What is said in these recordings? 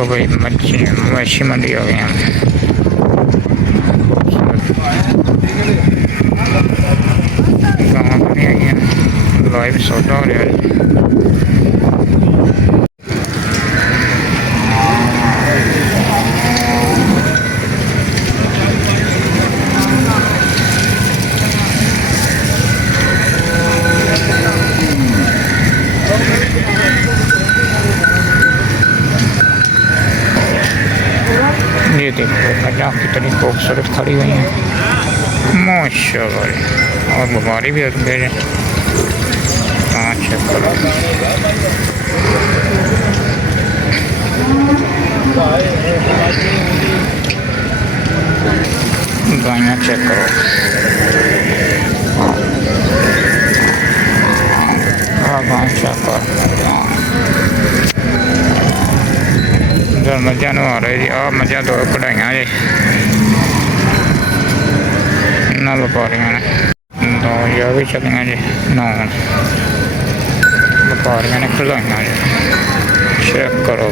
देखो भाई मच्छी मच्छी मंडी हो गई हम। गाँव नहीं आई हैं, लाइव सौदा हो रहा है। ये देखो मजाक कितनी खूबसूरत खड़ी हुई हैं माशाल्लाह। और बीमारी भी होती है। हाँ चेक करो, गायें चेक करो। हाँ गाय चेक करो। मझा आ रहे जी, आ मझा दो कढ़ाइया जी ना व्यापारियों ने दो या भी चलिया जी नौ व्यापारियों ने खिलाइया जी। चेक करो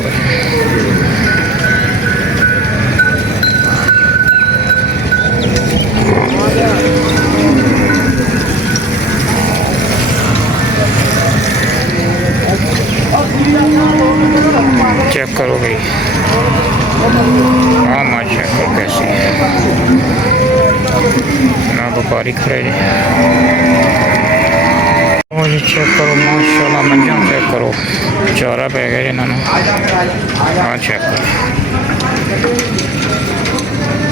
चेक करो भाई। हाँ माँ चेक करो कैसी ना व्यापारी खड़े जी। जी चेक करो माशाल्लाह मझा चेक करो, चारा पै गया जी इन्होंने। हाँ चेक करो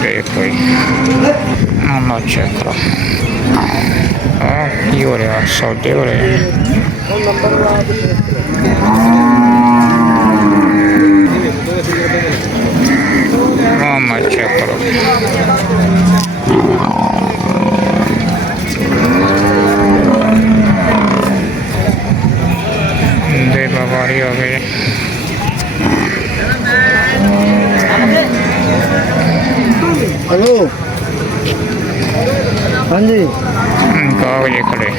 देखो हाँ माँ चेक करो। हाँ की हो रहा सौदे हो रहे हैं। हाँ मैं चेक करो दे व्यापारी हो गए। हेलो हाँ जी कागज खड़े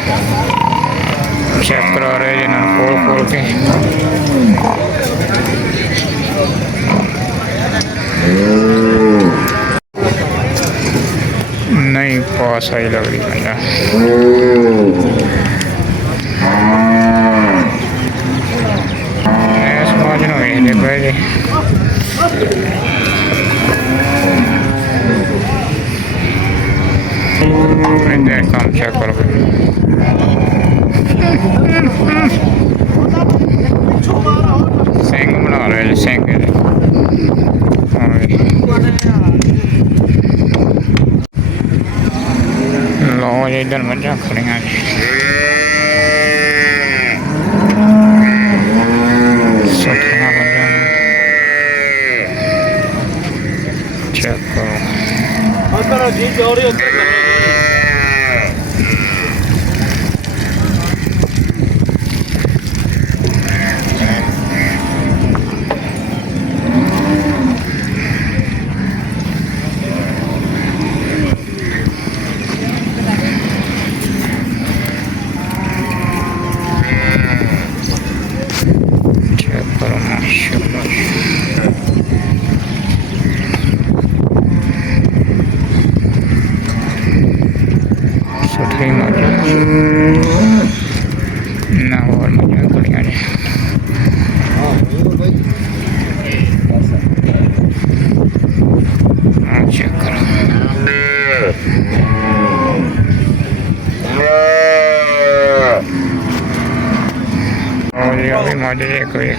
चेक करा रहे जिन्होंने खोल खोल के। नहीं पास आई लग रही बंदा। समाज में भाई काम चेक करो। सिंह बना रहे सिंह लो जी इधर मझा खड़िया जी। सुथिया मझा चेक करो। ना और मजा कुड़ियाँ ने चेक करो। और ये भी मजे कोई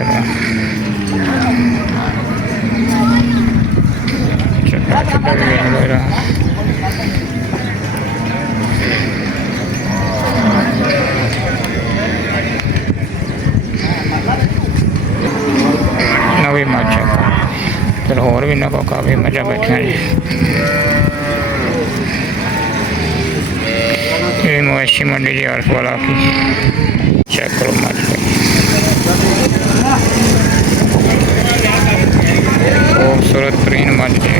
चक्कर चक्कर भी रहा। नवी मजा फिर होर भी ना काफ़ी मजा बैठा जी। मवेशी मंडी जी अर्फ वाला की चेक करो मज खूबसूरत तरीन मज जी।